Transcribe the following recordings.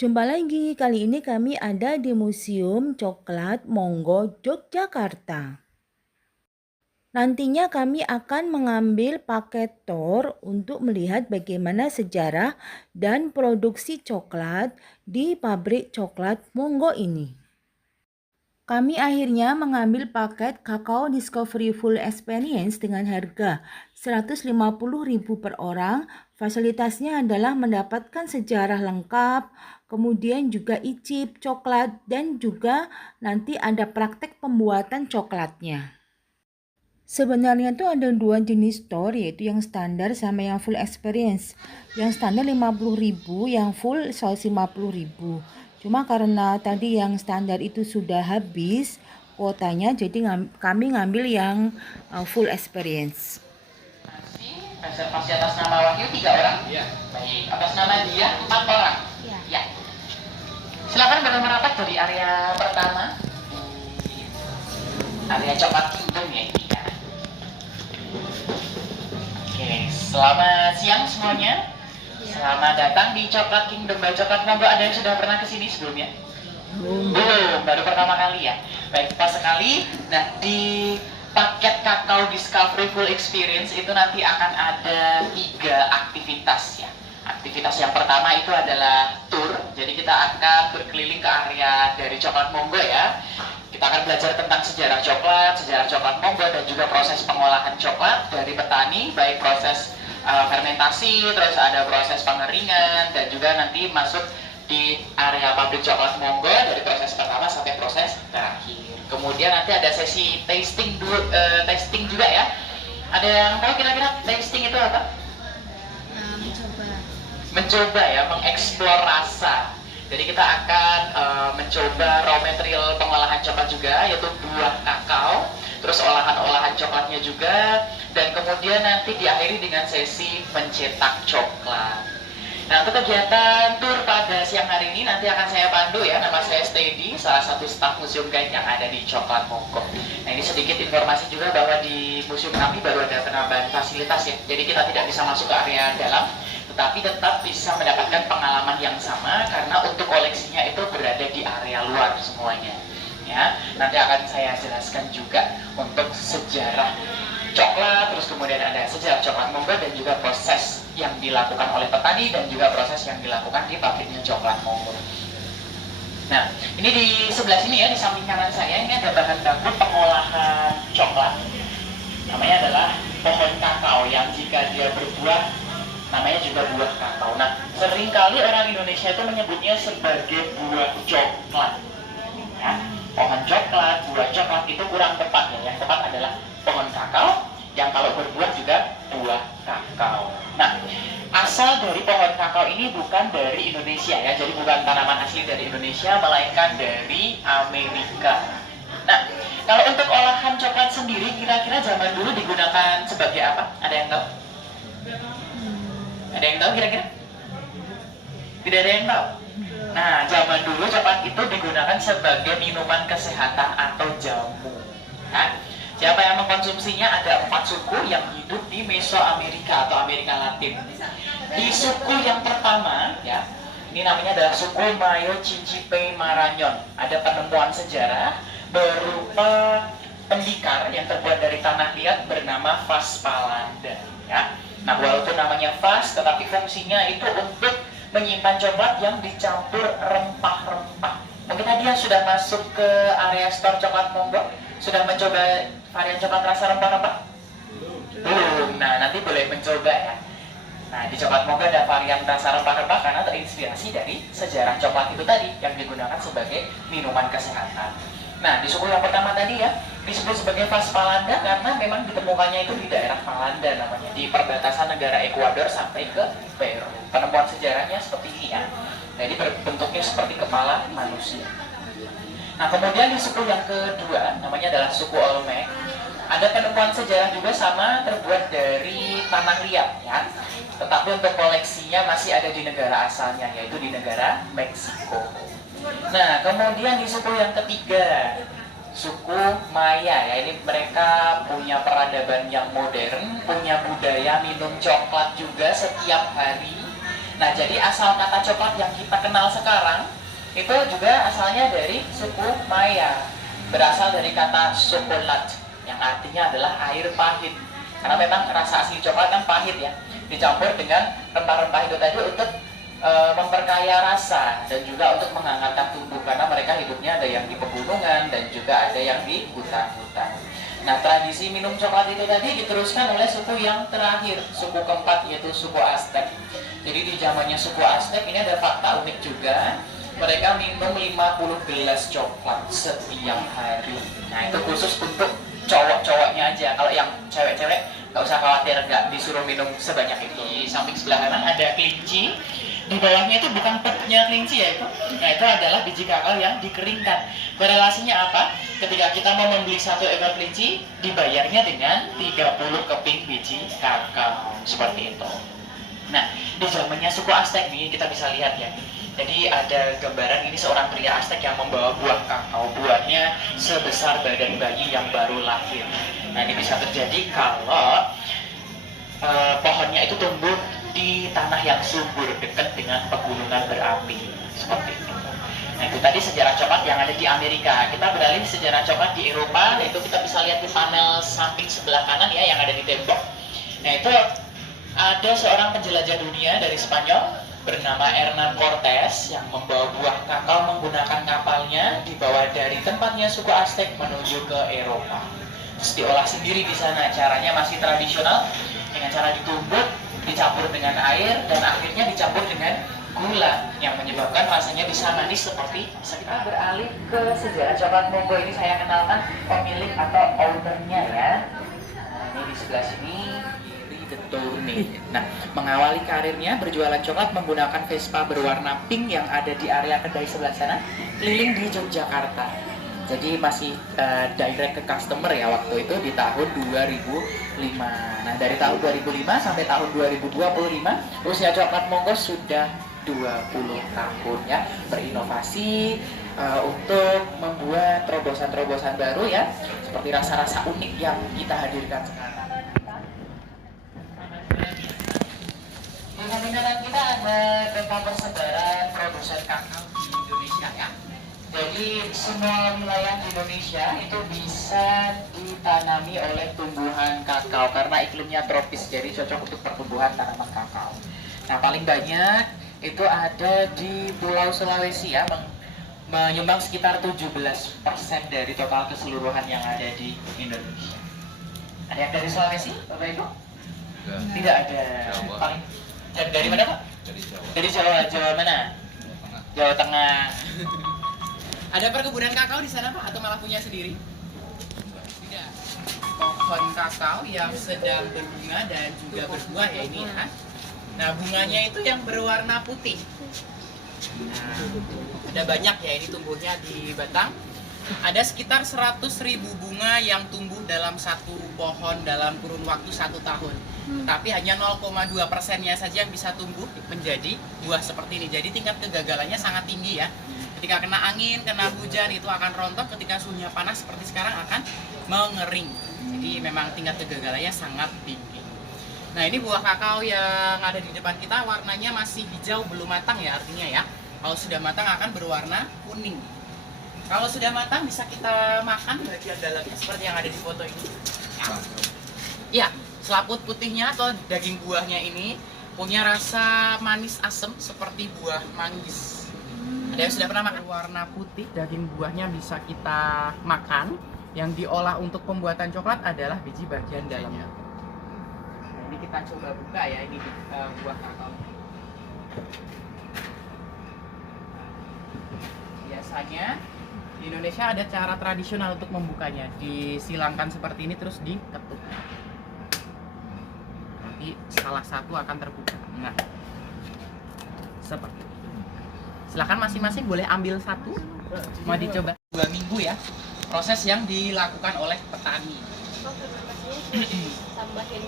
Jumpa lagi, kali ini kami ada di Museum Coklat Monggo Yogyakarta. Nantinya kami akan mengambil paket tour untuk melihat bagaimana sejarah dan produksi coklat di pabrik coklat Monggo ini. Kami akhirnya mengambil paket Kakao Discovery Full Experience dengan harga Rp150.000 per orang. Fasilitasnya adalah mendapatkan sejarah lengkap, kemudian juga icip coklat, dan juga nanti ada praktek pembuatan coklatnya. Sebenarnya tuh ada dua jenis tour, yaitu yang standar sama yang full experience. Yang standar 50.000, yang full 150.000. Cuma karena tadi yang standar itu sudah habis kuotanya, jadi kami ngambil yang full experience. Reservasi atas nama Wahyu 3 orang? Iya. Baik, atas nama dia 4 orang? Iya. Ya. Silakan merapat dari area pertama. Area Coklat Kingdom ya ini ya. Oke, selamat siang semuanya. Ya. Selamat datang di Coklat Kingdom by Coklat Monggo. Ada yang sudah pernah kesini sebelumnya? Belum, baru pertama kali ya. Baik, pas sekali. Nah, di paket Kakao Discovery Full Experience itu nanti akan ada 3 aktivitas ya. Aktivitas yang pertama itu adalah tour. Jadi kita akan berkeliling ke area dari Coklat Monggo ya. Kita akan belajar tentang sejarah coklat Monggo, dan juga proses pengolahan coklat dari petani, baik proses fermentasi, terus ada proses pengeringan, dan juga nanti masuk di area pabrik coklat Monggo dari proses pertama sampai proses terakhir. Kemudian nanti ada sesi tasting juga ya. Ada yang tahu kira-kira tasting itu apa? Mencoba ya, mengeksplor rasa. Jadi kita akan mencoba raw material pengolahan coklat juga, yaitu buah kakao, terus olahan-olahan coklatnya juga, dan kemudian nanti diakhiri dengan sesi mencetak coklat. Nah, untuk kegiatan tour pada siang hari ini nanti akan saya pandu ya. Nama saya Steady, salah satu staf museum guide yang ada di Coklat Monggo. Nah, ini sedikit informasi juga bahwa di museum kami baru ada penambahan fasilitas ya. Jadi kita tidak bisa masuk ke area dalam, tetapi tetap bisa mendapatkan pengalaman yang sama karena untuk koleksinya itu berada di area luar semuanya. Ya, nanti akan saya jelaskan juga untuk sejarah coklat, terus kemudian ada sejarah coklat Monggo, dan juga proses yang dilakukan oleh petani dan juga proses yang dilakukan di pabriknya coklat Monggo. Nah, ini di sebelah sini ya, di samping kanan saya ini ada bahan baku pengolahan coklat. Namanya adalah pohon kakao yang jika dia berbuah namanya juga buah kakao. Nah, seringkali orang Indonesia itu menyebutnya sebagai buah coklat. Ya, pohon coklat, buah coklat itu kurang tepat ya. Yang tepat adalah pohon kakao yang kalau berbuah juga buah kakao. Nah, asal dari pohon kakao ini bukan dari Indonesia ya, jadi bukan tanaman asli dari Indonesia, melainkan dari Amerika. Nah, kalau untuk olahan coklat sendiri, kira-kira zaman dulu digunakan sebagai apa? Ada yang tahu? Ada yang tahu kira-kira? Tidak ada yang tahu. Nah, zaman dulu coklat itu digunakan sebagai minuman kesehatan atau jamu. Kan? Siapa yang mengkonsumsinya? Ada 4 suku yang hidup di Mesoamerika atau Amerika Latin. Di suku yang pertama, ya, ini namanya adalah suku Mayo Chichipe Maranyon. Ada penemuan sejarah berupa pendikar yang terbuat dari tanah liat bernama vas palanda. Ya. Nah, walaupun namanya vas, tetapi fungsinya itu untuk menyimpan coklat yang dicampur rempah-rempah. Mungkin tadi yang sudah masuk ke area store Coklat Monggo sudah mencoba varian coklat rasa rempah-rempah? Belum. Nah, nanti boleh mencoba ya. Nah, di Coklat Monggo ada varian rasa rempah-rempah karena terinspirasi dari sejarah coklat itu tadi yang digunakan sebagai minuman kesehatan. Nah, di suku yang pertama tadi ya, disebut sebagai vas palanda karena memang ditemukannya itu di daerah Palanda namanya, di perbatasan negara Ekuador sampai ke Peru. Penemuan sejarahnya seperti ini ya. Jadi bentuknya seperti kepala manusia. Nah, kemudian di suku yang kedua, namanya adalah suku Olmec. Ada penemuan sejarah juga sama, terbuat dari tanah liat ya. Tetapi untuk koleksinya masih ada di negara asalnya, yaitu di negara Meksiko. Nah, kemudian di suku yang ketiga, suku Maya ya, ini mereka punya peradaban yang modern, punya budaya minum coklat juga setiap hari. Nah, jadi asal kata coklat yang kita kenal sekarang itu juga asalnya dari suku Maya. Berasal dari kata chocolat yang artinya adalah air pahit. Karena memang rasa asli coklat kan pahit ya. Dicampur dengan rempah-rempah itu tadi untuk memperkaya rasa dan juga untuk menghangatkan tubuh, karena mereka hidupnya ada yang di pegunungan dan juga ada yang di hutan-hutan. Nah, tradisi minum coklat itu tadi diteruskan oleh suku yang terakhir, suku keempat, yaitu suku Aztec. Jadi di zamannya suku Aztec ini ada fakta unik juga. Mereka minum 50 gelas coklat setiap hari. Nah, itu khusus untuk cowok-cowoknya aja. Kalau yang cewek-cewek nggak usah khawatir, nggak disuruh minum sebanyak itu. Di samping sebelah kanan ada kelinci. Di bawahnya itu bukan petnya kelinci ya itu. Nah, itu adalah biji kakao yang dikeringkan. Korelasinya apa? Ketika kita mau membeli 1 ekor kelinci, dibayarnya dengan 30 keping biji kakao. Seperti itu. Nah, di zamannya suku Aztec nih, kita bisa lihat ya. Jadi ada gambaran ini seorang pria Aztec yang membawa buah kakao. Buahnya sebesar badan bayi yang baru lahir. Nah, ini bisa terjadi kalau pohonnya itu tumbuh di tanah yang subur dekat dengan pegunungan berapi. Seperti itu. Nah, itu tadi sejarah coklat yang ada di Amerika. Kita beralih sejarah coklat di Eropa, yaitu kita bisa lihat di panel samping sebelah kanan ya yang ada di tembok. Nah, itu ada seorang penjelajah dunia dari Spanyol bernama Hernán Cortés yang membawa buah kakao menggunakan kapalnya dibawa dari tempatnya suku Aztec menuju ke Eropa. Terus diolah sendiri di sana. Caranya masih tradisional dengan cara ditumbuk, dicampur dengan air, dan akhirnya dicampur dengan gula yang menyebabkan rasanya bisa manis seperti sekarang. Kita beralih ke sejarah coklat Mongo. Ini saya kenalkan pemilik atau ownernya ya. Nah, ini di sebelah sini Nah, mengawali karirnya berjualan coklat menggunakan Vespa berwarna pink yang ada di area kedai sebelah sana, keliling di Yogyakarta. Jadi masih direct ke customer ya waktu itu di tahun 2005. Nah, dari tahun 2005 sampai tahun 2025, usia coklat Mongo sudah 20 tahun ya, berinovasi untuk membuat terobosan-terobosan baru ya, seperti rasa-rasa unik yang kita hadirkan sekarang. Di kanan kita ada peta persebaran produsen kakao di Indonesia ya. Jadi semua wilayah di Indonesia itu bisa ditanami oleh tumbuhan kakao karena iklimnya tropis, jadi cocok untuk pertumbuhan tanaman kakao. Nah, paling banyak itu ada di Pulau Sulawesi ya, menyumbang sekitar 17% dari total keseluruhan yang ada di Indonesia. Ada yang dari Sulawesi, Bapak Ibu? Tidak ada. Paling dari mana, Pak? Dari Jawa. Dari Jawa. Jawa mana? Jawa Tengah. Ada perkebunan kakao di sana, Pak, atau malah punya sendiri? Tidak. Pohon kakao yang sedang berbunga dan juga berbuah ya ini ya. Nah, bunganya itu yang berwarna putih. Nah, ada banyak ya ini tumbuhnya di batang. Ada sekitar 100.000 bunga yang tumbuh dalam satu pohon dalam kurun waktu 1 tahun. Tapi hanya 0,2%-nya saja yang bisa tumbuh menjadi buah seperti ini. Jadi tingkat kegagalannya sangat tinggi ya. Ketika kena angin, kena hujan itu akan rontok. Ketika suhunya panas seperti sekarang akan mengering. Jadi memang tingkat kegagalannya sangat tinggi. Nah, ini buah kakao yang ada di depan kita warnanya masih hijau, belum matang ya artinya ya. Kalau sudah matang akan berwarna kuning. Kalau sudah matang bisa kita makan bagian dalamnya seperti yang ada di foto ini. Ya, selaput putihnya atau daging buahnya ini punya rasa manis asam seperti buah manggis. Ada yang sudah pernah makan? Warna putih, daging buahnya bisa kita makan. Yang diolah untuk pembuatan coklat adalah biji bagian dalamnya. Nah, ini kita coba buka ya, ini buah kakao. Biasanya di Indonesia ada cara tradisional untuk membukanya. Disilangkan seperti ini terus diketuk. Nanti salah satu akan terbuka. Nah, seperti itu. Silakan masing-masing boleh ambil satu. Mau dicoba 2 minggu ya. Proses yang dilakukan oleh petani. Tambahin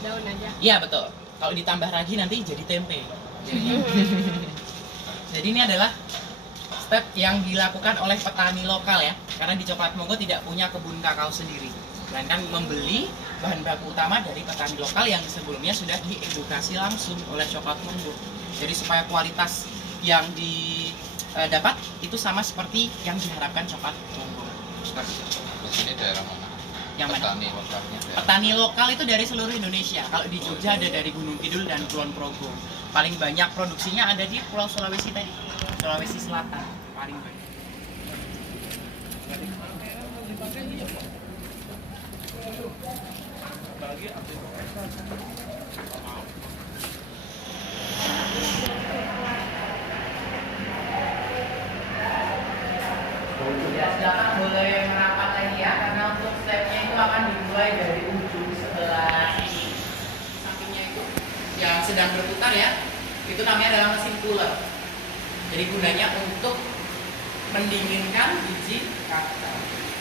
daun aja. Iya betul. Kalau ditambah lagi nanti jadi tempe. Jadi ini adalah step yang dilakukan oleh petani lokal ya, karena di Coklat Mongo tidak punya kebun kakao sendiri, melainkan membeli bahan baku utama dari petani lokal yang sebelumnya sudah diedukasi langsung oleh Coklat Mongo. Jadi supaya kualitas yang didapat itu sama seperti yang diharapkan coklat Monggo. Di sini daerah mana? Yang mana? Petani lokalnya daerah. Petani lokal itu dari seluruh Indonesia. Kalau di Jogja ada dari Gunung Kidul dan Kulon Progo. Paling banyak produksinya ada di Pulau Sulawesi tadi, Sulawesi Selatan paling banyak. Ya, silakan boleh merapat lagi ya, karena untuk stepnya itu akan dimulai dari ujung sebelah sini. Sampingnya itu yang sedang berputar ya, itu namanya adalah mesin cooler. Jadi gunanya untuk mendinginkan biji kakao.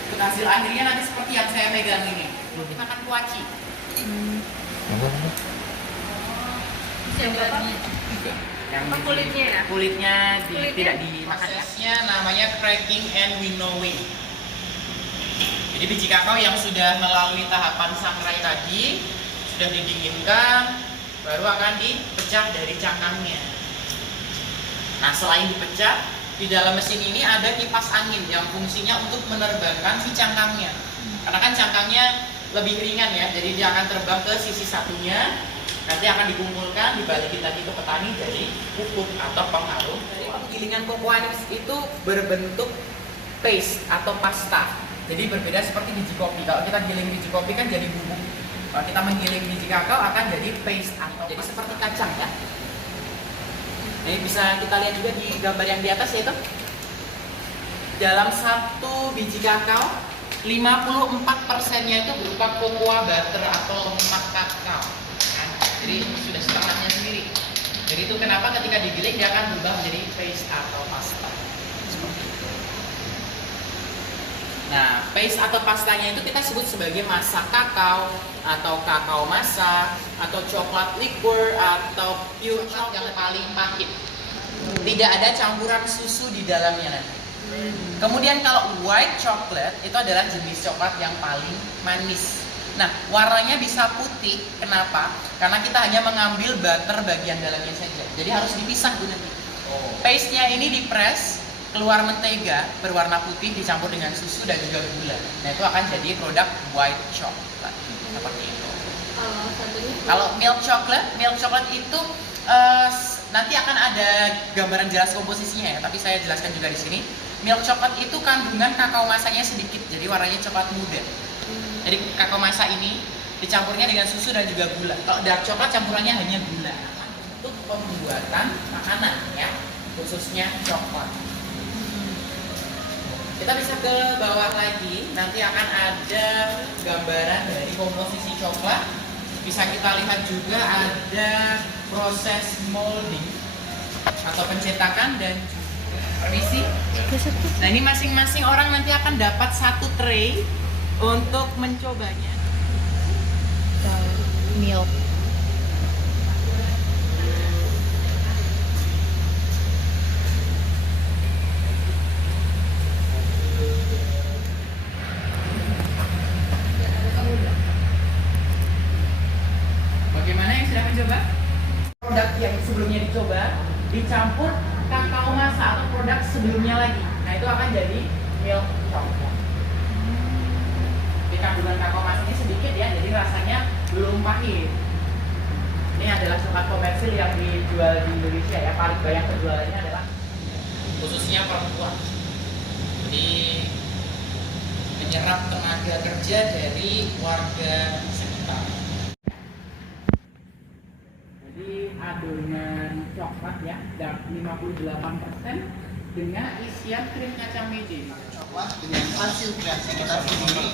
Untuk hasil akhirnya nanti seperti yang saya pegang ini. Kita akan kuaci. Yang kulitnya ya? Kulitnya Kulitnya? tidak dimakan. Prosesnya namanya cracking and winnowing. Jadi biji kakao yang sudah melalui tahapan sangrai tadi sudah didinginkan, baru akan dipecah dari cangkangnya. Nah, selain dipecah, di dalam mesin ini ada kipas angin yang fungsinya untuk menerbangkan si cangkangnya. Karena kan cangkangnya lebih ringan ya, jadi dia akan terbang ke sisi satunya, nanti akan dikumpulkan, dibalikin lagi ke petani jadi pupuk atau pengaruh. Gilingan cocoa nibs itu berbentuk paste atau pasta. Jadi berbeda seperti biji kopi. Kalau kita giling biji kopi kan jadi bubuk. Kalau kita menggiling biji kakao akan jadi paste atau jadi seperti kacang ya. Ini bisa kita lihat juga di gambar yang di atas yaitu dalam satu biji kakao 54%-nya itu berupa cocoa butter atau lemak kakao. Kan? Jadi sudah setengahnya sendiri. Jadi itu kenapa ketika digiling dia akan berubah menjadi paste atau pasta. Seperti itu. Nah, paste atau pastanya itu kita sebut sebagai masa kakao atau kakao masa atau coklat liquor atau pure coklat yang paling pahit. Tidak ada campuran susu di dalamnya nanti. Kemudian kalau white chocolate itu adalah jenis coklat yang paling manis. Nah, warnanya bisa putih. Kenapa? Karena kita hanya mengambil butter bagian dalamnya saja. Jadi harus dipisah tuh nanti. Paste-nya ini dipres, keluar mentega berwarna putih dicampur dengan susu dan juga gula. Nah, itu akan jadi produk white chocolate. Seperti itu. Kalau milk chocolate itu nanti akan ada gambaran jelas komposisinya ya, tapi saya jelaskan juga di sini. Milk chocolate itu kandungan kakao masanya sedikit, jadi warnanya coklat muda. Jadi kakao masa ini dicampurnya dengan susu dan juga gula. Kalau dark coklat campurannya hanya gula. Untuk pembuatan makanan ya, khususnya coklat. Kita bisa ke bawah lagi, nanti akan ada gambaran dari komposisi coklat. Bisa kita lihat juga ada proses molding atau pencetakan dan permisi. Nah, ini masing-masing orang nanti akan dapat satu tray untuk mencobanya. Milk. Bagaimana yang sudah mencoba? Produk yang sebelumnya dicoba dicampur kakao masa atau produk sebelumnya lagi. Nah, itu akan jadi milk chocolate. Di kandungan kakao masanya sedikit ya, jadi rasanya belum pahit. Ini adalah coklat komersil yang dijual di Indonesia ya, paling banyak penjualannya adalah khususnya perempuan. Jadi menyerap tenaga kerja dari warga sekitar. Jadi adonan coklat ya, dark 58% dengan isian krim kacang mete. Coklat dengan hasil kreasi kita sendiri,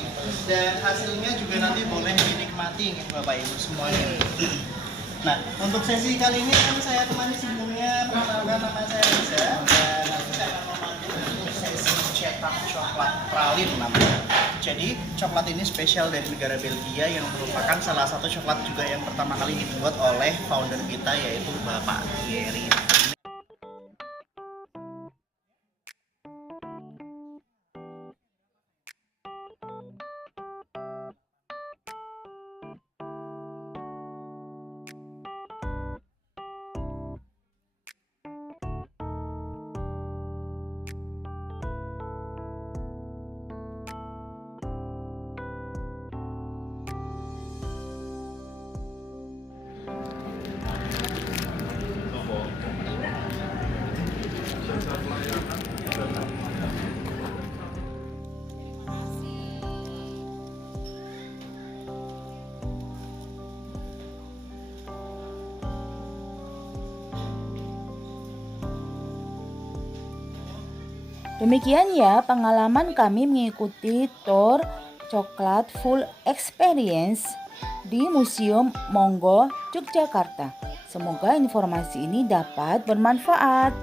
dan hasilnya juga nanti boleh dinikmati Bapak Ibu semuanya. Nah, untuk sesi kali ini kan saya temani sebelumnya, perkenalkan nama saya Riza, dan nanti saya akan memandu untuk sesi cetak coklat pralin namanya. Jadi coklat ini spesial dari negara Belgia yang merupakan salah satu coklat juga yang pertama kali dibuat oleh founder kita yaitu Bapak Thierry. Demikian ya pengalaman kami mengikuti tour coklat full experience di Museum Monggo, Yogyakarta. Semoga informasi ini dapat bermanfaat.